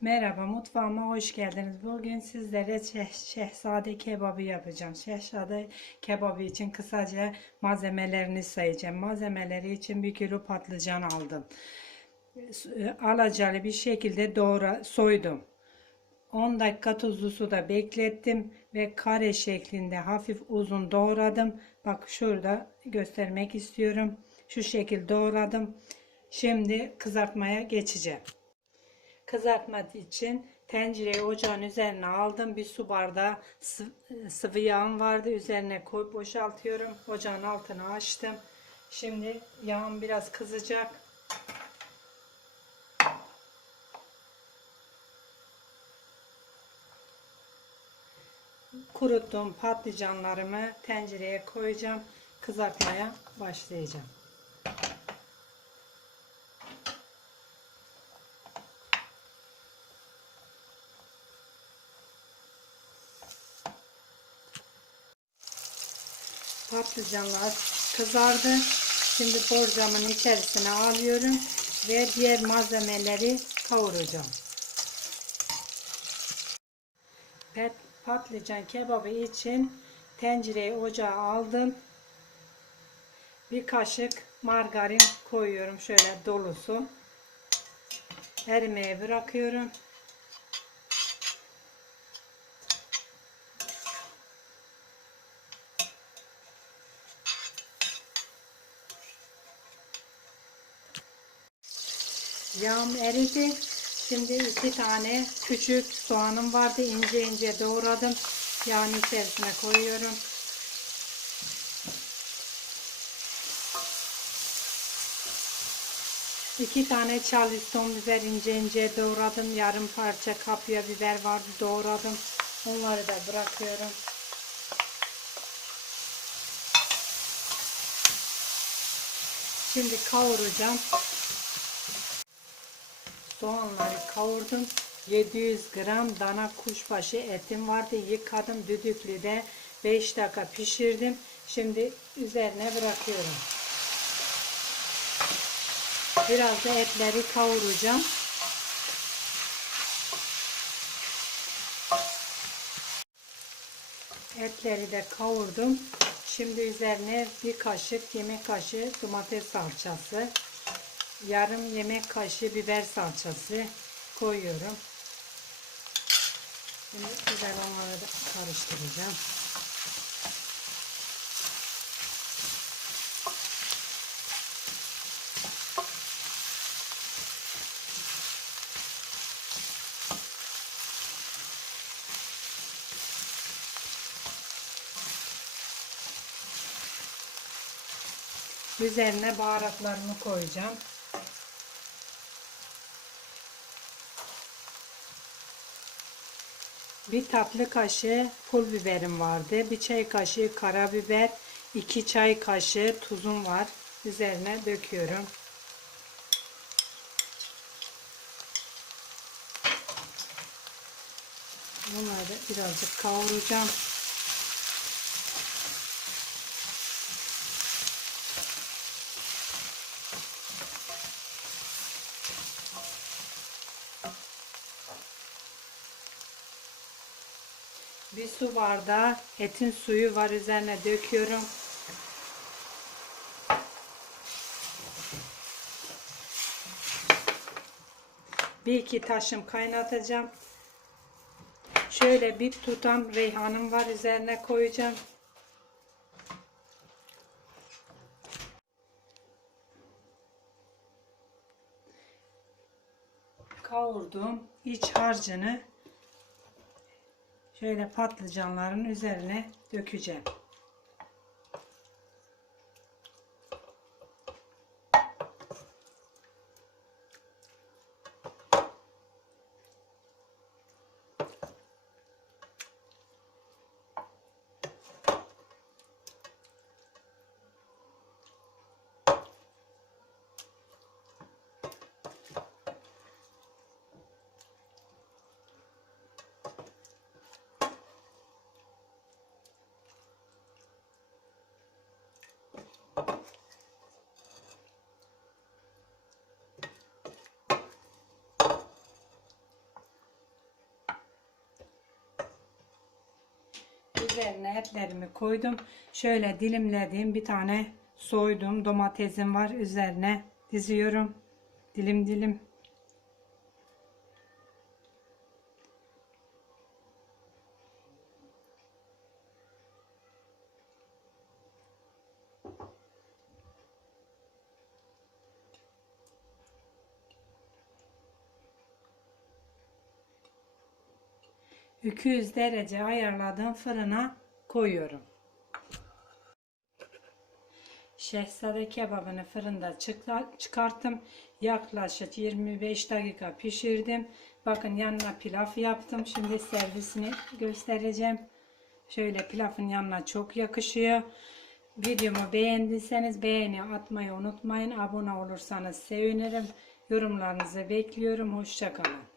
Merhaba, mutfağıma hoş geldiniz. Bugün sizlere şeh- şehzade kebabı yapacağım. Şehzade kebabı için kısaca malzemelerini sayacağım. Malzemeleri için bir kilo patlıcan aldım. E, Alacalı bir şekilde doğra soydum. 10 dakika tuzlu suda beklettim ve kare şeklinde hafif uzun doğradım. Bak şurada göstermek istiyorum. Şu şekil doğradım. Şimdi kızartmaya geçeceğim. Kızartmak için tencereyi ocağın üzerine aldım. Bir su bardağı sı- sıvı yağım vardı. Üzerine koy boşaltıyorum. Ocağın altını açtım. Şimdi yağım biraz kızacak. Kuruttuğum patlıcanlarımı tencereye koyacağım. Kızartmaya başlayacağım. Patlıcanlar kızardı. Şimdi borcamın içerisine alıyorum ve diğer malzemeleri kavuracağım. Pet, patlıcan kebabı için tencereyi ocağa aldım. Bir kaşık margarin koyuyorum şöyle dolusu. Erimeye bırakıyorum. Yağım eridi. Şimdi iki tane küçük soğanım vardı. ince ince doğradım. Yağın içerisine koyuyorum. İki tane charleston biber ince ince doğradım. Yarım parça kapya biber vardı doğradım. Onları da bırakıyorum. Şimdi kavuracağım. Soğanları kavurdum. 700 gram dana kuşbaşı etim vardı. Yıkadım düdüklüde 5 dakika pişirdim. Şimdi üzerine bırakıyorum. Biraz da etleri kavuracağım. Etleri de kavurdum. Şimdi üzerine bir kaşık yemek kaşığı domates salçası, yarım yemek kaşığı biber salçası koyuyorum. Şimdi güzel onları da karıştıracağım. Üzerine baharatlarımı koyacağım. Bir tatlı kaşığı pul biberim vardı. Bir çay kaşığı karabiber, iki çay kaşığı tuzum var. Üzerine döküyorum. Bunları birazcık kavuracağım. Bir su bardağı etin suyu var üzerine döküyorum. Bir iki taşım kaynatacağım. Şöyle bir tutam reyhanım var üzerine koyacağım. Kavurduğum iç harcını şöyle patlıcanların üzerine dökeceğim. Üzerine etlerimi koydum. Şöyle dilimlediğim bir tane soydum. Domatesim var. Üzerine diziyorum. Dilim dilim. ...200 derece ayarladığım fırına koyuyorum. Şehzade kebabını fırında çıkarttım. Yaklaşık 25 dakika pişirdim. Bakın yanına pilav yaptım. Şimdi servisini göstereceğim. Şöyle pilavın yanına çok yakışıyor. Videomu beğendiyseniz beğeni atmayı unutmayın. Abone olursanız sevinirim. Yorumlarınızı bekliyorum. Hoşçakalın.